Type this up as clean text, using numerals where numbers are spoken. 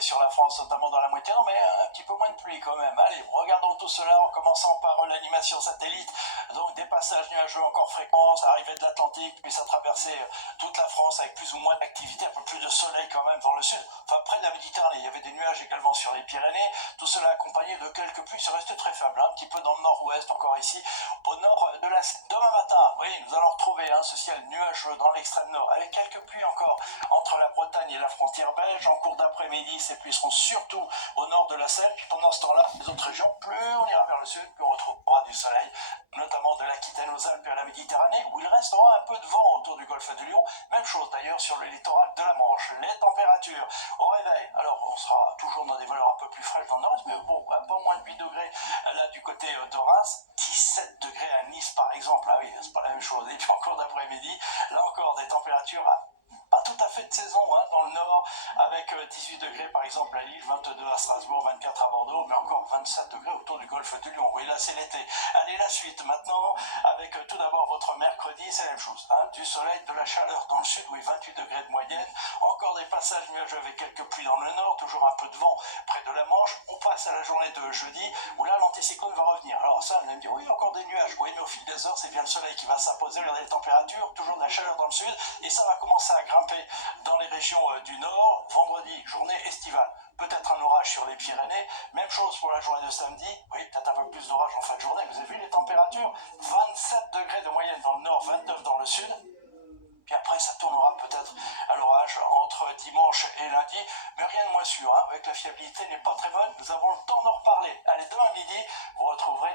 s'installer sur la France, notamment dans la moitié nord, mais un petit peu moins de pluie quand même. Allez, regardons tout cela en commençant par l'animation satellite. Donc des passages nuageux encore fréquents, arrivée de l'Atlantique, puis ça traversait toute la France avec plus ou moins d'activité, un peu plus de soleil quand même dans le sud. Enfin, près de la Méditerranée, il y avait des nuages également sur les Pyrénées. Tout cela accompagné de quelques pluies, ça reste très faible, un petit peu dans le nord-ouest, encore ici, au nord de la... Demain matin, oui, nous allons retrouver ce ciel nuageux dans l'extrême nord, avec quelques pluies encore entre la Bretagne et la frontière belge. En cours d'après-midi, ces pluies seront surtout au nord de la Seine. Puis pendant ce temps-là, les autres régions, plus on ira vers le sud, plus on retrouvera du soleil, notamment de l'Aquitaine aux Alpes et à la Méditerranée, où il restera un peu de vent autour du golfe de Lion. Même chose d'ailleurs sur le littoral de la Manche. Les températures au réveil, alors on sera toujours dans des valeurs un peu plus fraîches dans le nord, mais bon, un peu moins de 8 degrés là du côté de Reims, 17 degrés à Nice par exemple. Ah oui, c'est pas la même chose. Et puis encore d'après-midi, là encore des températures pas tout à fait de saison dans le nord, avec 18 degrés par exemple à Lille, 22 à Strasbourg, 24 à Bordeaux, mais encore 27 degrés autour du golfe de Lion. Oui, là c'est l'été. Allez, la suite maintenant, avec tout d'abord votre mercredi, c'est la même chose. Du soleil, de la chaleur dans le sud, oui, 28 degrés de moyenne, encore des passages nuageux avec quelques pluies dans le nord, toujours un peu de vent près de la Manche. On passe à la journée de jeudi, où là l'anticyclone va revenir. Alors ça, on va me dire, oui, encore des nuages. Oui, mais au fil des heures, c'est bien le soleil qui va s'imposer. Regardez les températures, toujours de la chaleur dans le sud, et ça va commencer à grimper dans les régions du nord. Vendredi, journée estivale, peut-être un orage sur les Pyrénées, même chose pour la journée de samedi, oui, peut-être un peu plus d'orage en fin de journée. Vous avez vu les températures, 27 degrés de moyenne dans le nord, 29 dans le sud. Puis après, ça tournera peut-être à l'orage entre dimanche et lundi, mais rien de moins sûr, avec la fiabilité n'est pas très bonne. Nous avons le temps d'en reparler. Allez, demain midi, vous retrouverez